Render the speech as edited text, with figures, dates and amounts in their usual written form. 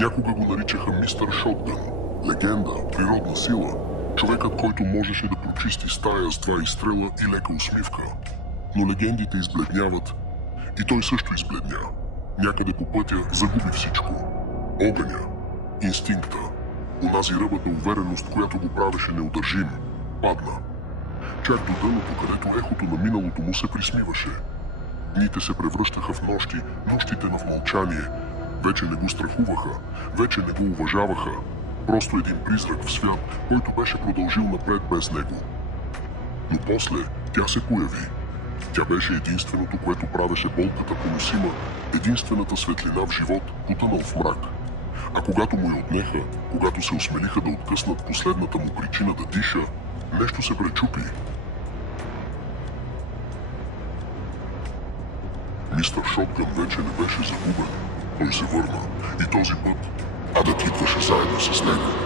Някога го наричаха мистер Шотгън, легенда, природна сила, човекът, който можеше да прочисти стая с 2 изстрела и лека усмивка. Но легендите избледняват и той също избледня. Някъде по пътя загуби всичко. Огъня, инстинкта, онази ръбата увереност, която го правеше неудържим, падна. Чак до дъното, където ехото на миналото му се присмиваше. Дните се превръщаха в нощи, нощите в мълчание. Вече не го страхуваха, вече не го уважаваха. Просто един призрак в свят, който беше продължил напред без него. Но после тя се появи. Тя беше единственото, което правеше болката поносима, единствената светлина в живот, потънал в мрак. А когато му я отнеха, когато се осмелиха да откъснат последната му причина да диша, нещо се пречупи. Мистер Шотгън вече не беше загубен. Той се върна и този път Адът идваше заедно с него.